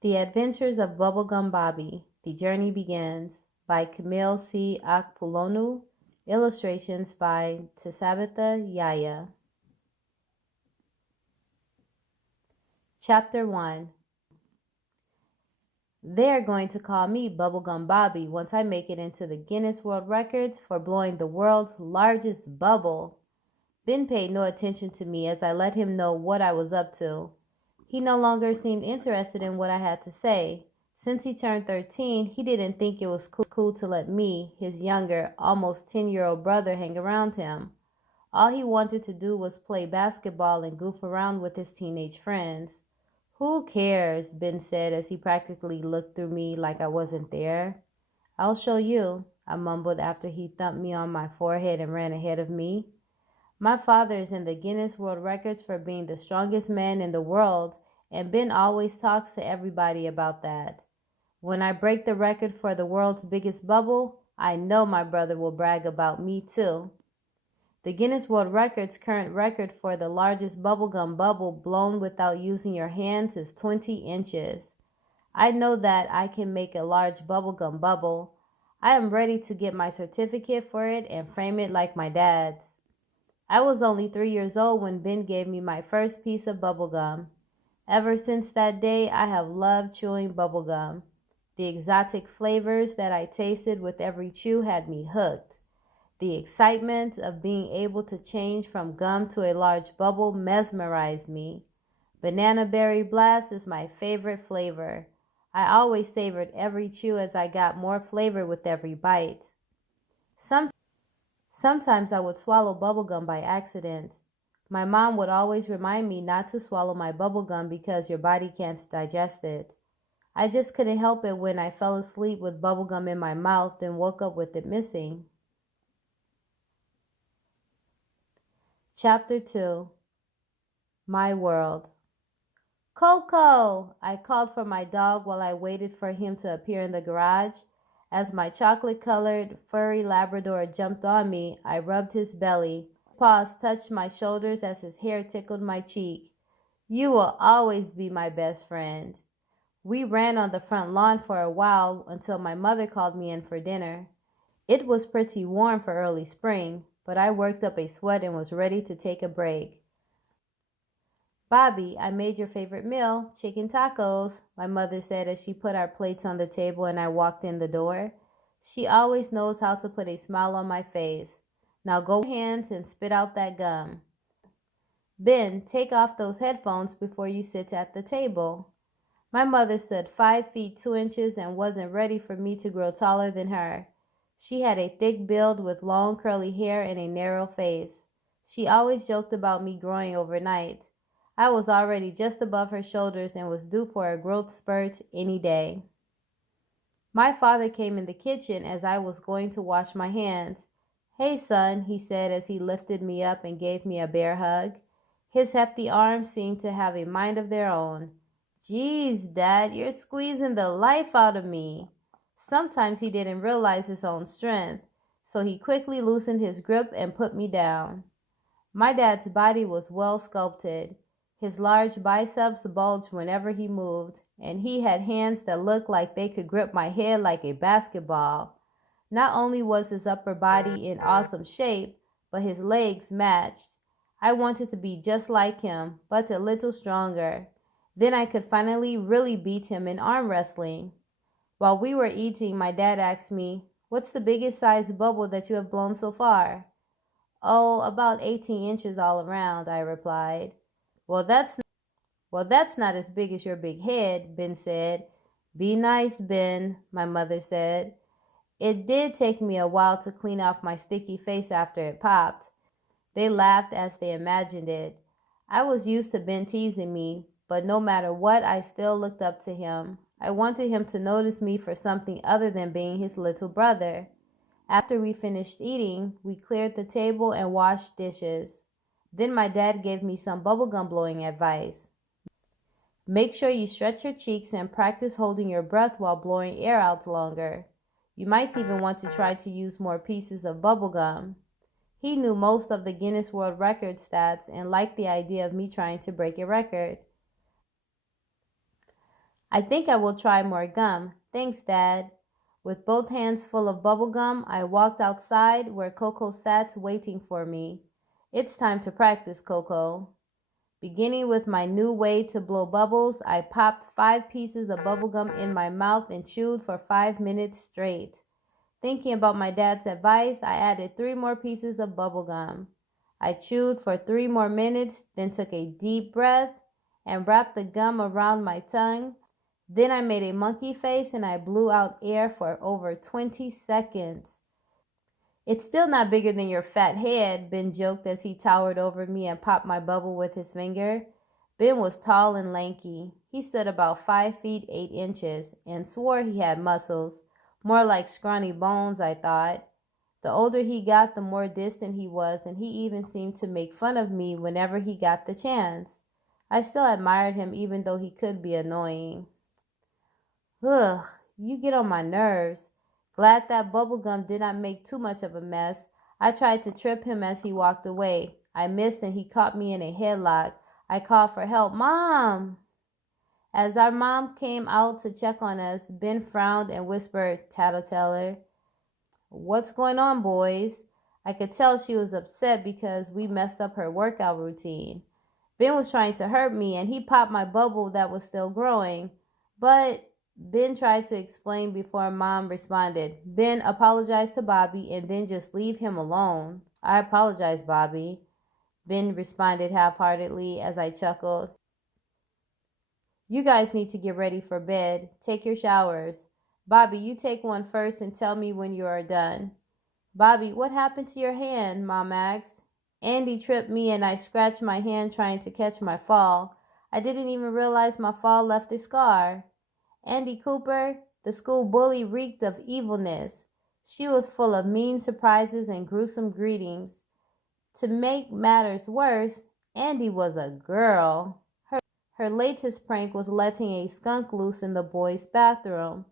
The Adventures of Bubblegum Bobby. The Journey Begins by Camille C. Akpulonu. Illustrations by AhuviYah. Chapter 1. They're going to call me Bubblegum Bobby once I make it into the Guinness World Records for blowing the world's largest bubble. Ben paid no attention to me as I let him know what I was up to. He no longer seemed interested in what I had to say. Since he turned 13, he didn't think it was cool to let me, his younger, almost 10-year-old brother, hang around him. All he wanted to do was play basketball and goof around with his teenage friends. "Who cares?" Ben said as he practically looked through me like I wasn't there. "I'll show you," I mumbled after he thumped me on my forehead and ran ahead of me. My father is in the Guinness World Records for being the strongest man in the world, and Ben always talks to everybody about that. When I break the record for the world's biggest bubble, I know my brother will brag about me too. The Guinness World Record's current record for the largest bubblegum bubble blown without using your hands is 20 inches. I know that I can make a large bubblegum bubble. I am ready to get my certificate for it and frame it like my dad's. I was only 3 years old when Ben gave me my first piece of bubblegum. Ever since that day, I have loved chewing bubblegum. The exotic flavors that I tasted with every chew had me hooked. The excitement of being able to change from gum to a large bubble mesmerized me. Banana berry blast is my favorite flavor. I always savored every chew as I got more flavor with every bite. Sometimes I would swallow bubblegum by accident. My mom would always remind me not to swallow my bubblegum because your body can't digest it. I just couldn't help it when I fell asleep with bubblegum in my mouth, then woke up with it missing. Chapter 2. My World. "Coco!" I called for my dog while I waited for him to appear in the garage. As my chocolate-colored, furry Labrador jumped on me, I rubbed his belly. His paws touched my shoulders as his hair tickled my cheek. "You will always be my best friend." We ran on the front lawn for a while until my mother called me in for dinner. It was pretty warm for early spring, but I worked up a sweat and was ready to take a break. "Bobby, I made your favorite meal, chicken tacos," my mother said as she put our plates on the table and I walked in the door. She always knows how to put a smile on my face. "Now go wash your hands and spit out that gum. Ben, take off those headphones before you sit at the table." My mother stood 5 feet 2 inches and wasn't ready for me to grow taller than her. She had a thick build with long curly hair and a narrow face. She always joked about me growing overnight. I was already just above her shoulders and was due for a growth spurt any day. My father came in the kitchen as I was going to wash my hands. "Hey, son," he said as he lifted me up and gave me a bear hug. His hefty arms seemed to have a mind of their own. "Geez, Dad, you're squeezing the life out of me." Sometimes he didn't realize his own strength, so he quickly loosened his grip and put me down. My dad's body was well sculpted. His large biceps bulged whenever he moved, and he had hands that looked like they could grip my head like a basketball. Not only was his upper body in awesome shape, but his legs matched. I wanted to be just like him, but a little stronger. Then I could finally really beat him in arm wrestling. While we were eating, my dad asked me, "What's the biggest size bubble that you have blown so far?" "Oh, about 18 inches all around," I replied. Well, that's not as big as your big head," Ben said. "Be nice, Ben," my mother said. It did take me a while to clean off my sticky face after it popped. They laughed as they imagined it. I was used to Ben teasing me, but no matter what, I still looked up to him. I wanted him to notice me for something other than being his little brother. After we finished eating, we cleared the table and washed dishes. Then my dad gave me some bubblegum blowing advice. "Make sure you stretch your cheeks and practice holding your breath while blowing air out longer. You might even want to try to use more pieces of bubblegum." He knew most of the Guinness World Record stats and liked the idea of me trying to break a record. I think I will try more gum. Thanks, Dad. With both hands full of bubble gum, I walked outside where Coco sat waiting for me. It's time to practice, Coco. Beginning with my new way to blow bubbles, I popped 5 pieces of bubblegum in my mouth and chewed for 5 minutes straight. Thinking about my dad's advice, I added 3 more pieces of bubblegum. I chewed for 3 more minutes, then took a deep breath and wrapped the gum around my tongue. Then I made a monkey face and I blew out air for over 20 seconds. It's still not bigger than your fat head, Ben joked as he towered over me and popped my bubble with his finger. Ben was tall and lanky. He stood about 5 feet 8 inches and swore he had muscles. More like scrawny bones, I thought. The older he got, the more distant he was, and he even seemed to make fun of me whenever he got the chance. I still admired him even though he could be annoying. Ugh, you get on my nerves. Glad that bubblegum did not make too much of a mess. I tried to trip him as he walked away. I missed and he caught me in a headlock. I called for help. Mom! As our mom came out to check on us, Ben frowned and whispered, "Tattletale. What's going on, boys?" I could tell she was upset because we messed up her workout routine. Ben was trying to hurt me and he popped my bubble that was still growing. But Ben tried to explain before Mom responded. Ben apologized to Bobby and then just leave him alone. I apologize, Bobby, Ben responded half-heartedly as I chuckled. You guys need to get ready for bed. Take your showers. Bobby, you take one first and tell me when you are done. Bobby, what happened to your hand? Mom asked. Andy tripped me and I scratched my hand trying to catch my fall. I didn't even realize my fall left a scar. Andy Cooper, the school bully, reeked of evilness. She was full of mean surprises and gruesome greetings. To make matters worse, Andy was a girl. Her latest prank was letting a skunk loose in the boys' bathroom.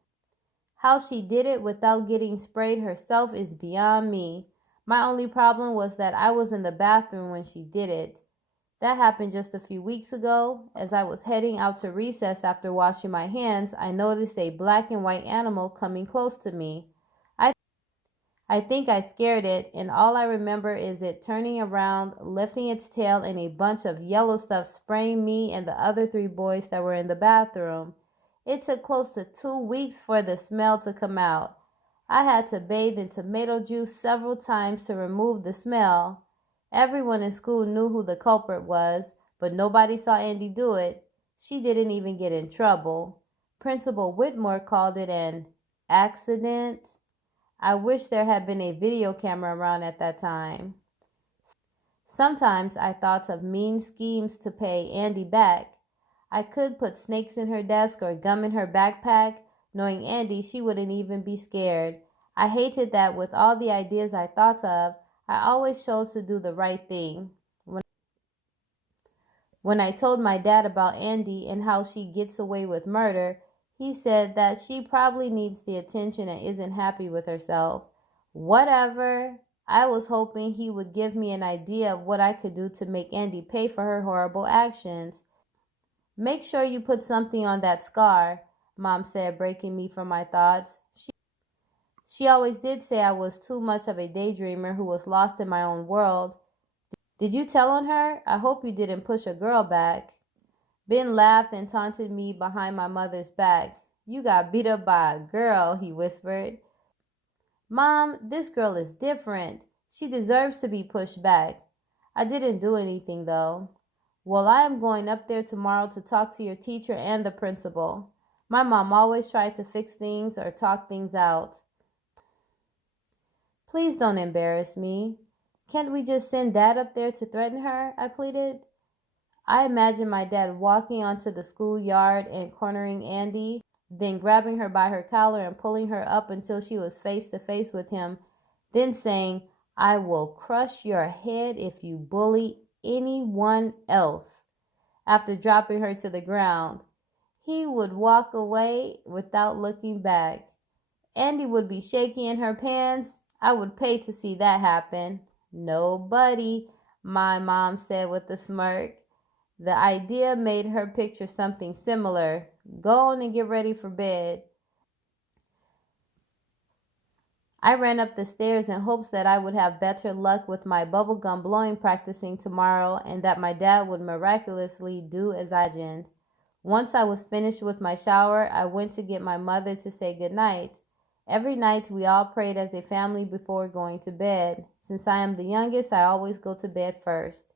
How she did it without getting sprayed herself is beyond me. My only problem was that I was in the bathroom when she did it. That happened just a few weeks ago. As I was heading out to recess after washing my hands, I noticed a black and white animal coming close to me. I think I scared it, and all I remember is it turning around, lifting its tail, and a bunch of yellow stuff spraying me and the other 3 boys that were in the bathroom. It took close to 2 weeks for the smell to come out. I had to bathe in tomato juice several times to remove the smell. Everyone in school knew who the culprit was, but nobody saw Andy do it. She didn't even get in trouble. Principal Whitmore called it an accident. I wish there had been a video camera around at that time. Sometimes I thought of mean schemes to pay Andy back. I could put snakes in her desk or gum in her backpack. Knowing Andy, she wouldn't even be scared. I hated that with all the ideas I thought of, I always chose to do the right thing. When I told my dad about Andy and how she gets away with murder, he said that she probably needs the attention and isn't happy with herself. Whatever. I was hoping he would give me an idea of what I could do to make Andy pay for her horrible actions. Make sure you put something on that scar, Mom said, breaking me from my thoughts. She always did say I was too much of a daydreamer who was lost in my own world. Did you tell on her? I hope you didn't push a girl back. Ben laughed and taunted me behind my mother's back. You got beat up by a girl, he whispered. Mom, this girl is different. She deserves to be pushed back. I didn't do anything, though. Well, I am going up there tomorrow to talk to your teacher and the principal. My mom always tried to fix things or talk things out. Please don't embarrass me. Can't we just send Dad up there to threaten her? I pleaded. I imagined my dad walking onto the schoolyard and cornering Andy, then grabbing her by her collar and pulling her up until she was face to face with him, then saying, I will crush your head if you bully anyone else. After dropping her to the ground, he would walk away without looking back. Andy would be shaky in her pants. I would pay to see that happen. No, buddy, my mom said with a smirk. The idea made her picture something similar. Go on and get ready for bed. I ran up the stairs in hopes that I would have better luck with my bubblegum blowing practicing tomorrow and that my dad would miraculously do as I imagined. Once I was finished with my shower, I went to get my mother to say goodnight. Every night we all prayed as a family before going to bed. Since I am the youngest, I always go to bed first.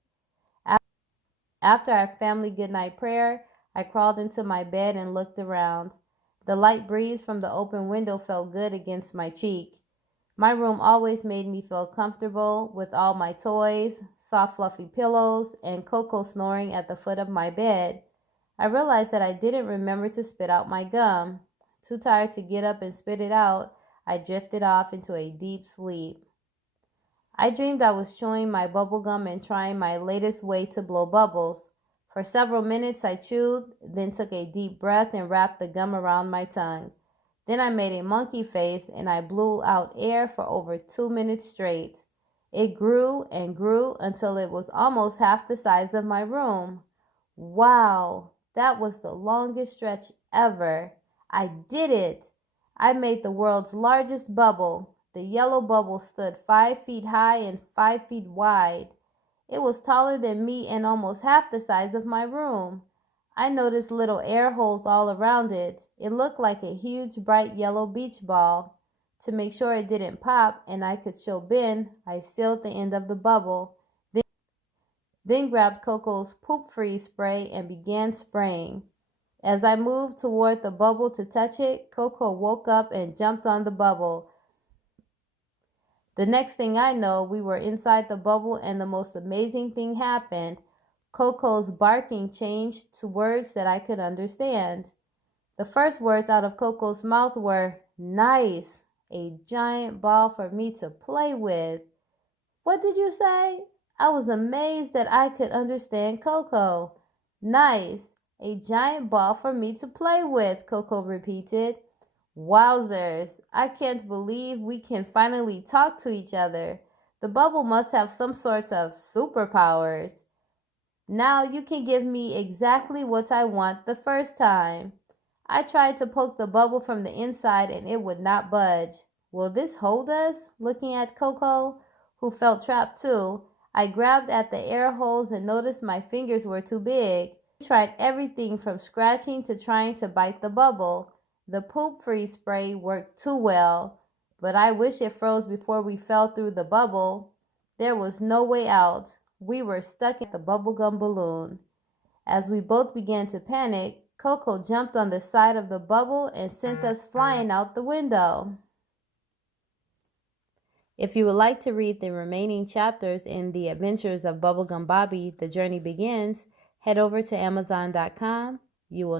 After our family goodnight prayer, I crawled into my bed and looked around. The light breeze from the open window felt good against my cheek. My room always made me feel comfortable with all my toys, soft fluffy pillows, and Coco snoring at the foot of my bed. I realized that I didn't remember to spit out my gum. Too tired to get up and spit it out, I drifted off into a deep sleep. I dreamed I was chewing my bubble gum and trying my latest way to blow bubbles. For several minutes I chewed, then took a deep breath and wrapped the gum around my tongue. Then I made a monkey face and I blew out air for over 2 minutes straight. It grew and grew until it was almost half the size of my room. Wow, that was the longest stretch ever. I did it! I made the world's largest bubble. The yellow bubble stood 5 feet high and 5 feet wide. It was taller than me and almost half the size of my room. I noticed little air holes all around it. It looked like a huge bright yellow beach ball. To make sure it didn't pop and I could show Ben, I sealed the end of the bubble, then grabbed Coco's poop freeze spray and began spraying. As I moved toward the bubble to touch it, Coco woke up and jumped on the bubble. The next thing I know, we were inside the bubble and the most amazing thing happened. Coco's barking changed to words that I could understand. The first words out of Coco's mouth were, "Nice, a giant ball for me to play with." "What did you say?" I was amazed that I could understand Coco. "Nice, a giant ball for me to play with," Coco repeated. Wowzers, I can't believe we can finally talk to each other. The bubble must have some sorts of superpowers. Now you can give me exactly what I want the first time. I tried to poke the bubble from the inside and it would not budge. Will this hold us? Looking at Coco, who felt trapped too, I grabbed at the air holes and noticed my fingers were too big. I tried everything from scratching to trying to bite the bubble. The poop freeze spray worked too well, but I wish it froze before we fell through the bubble. There was no way out. We were stuck in the bubblegum balloon. As we both began to panic, Coco jumped on the side of the bubble and sent us flying out the window. If you would like to read the remaining chapters in The Adventures of Bubblegum Bobby, The Journey Begins, head over to Amazon.com. You will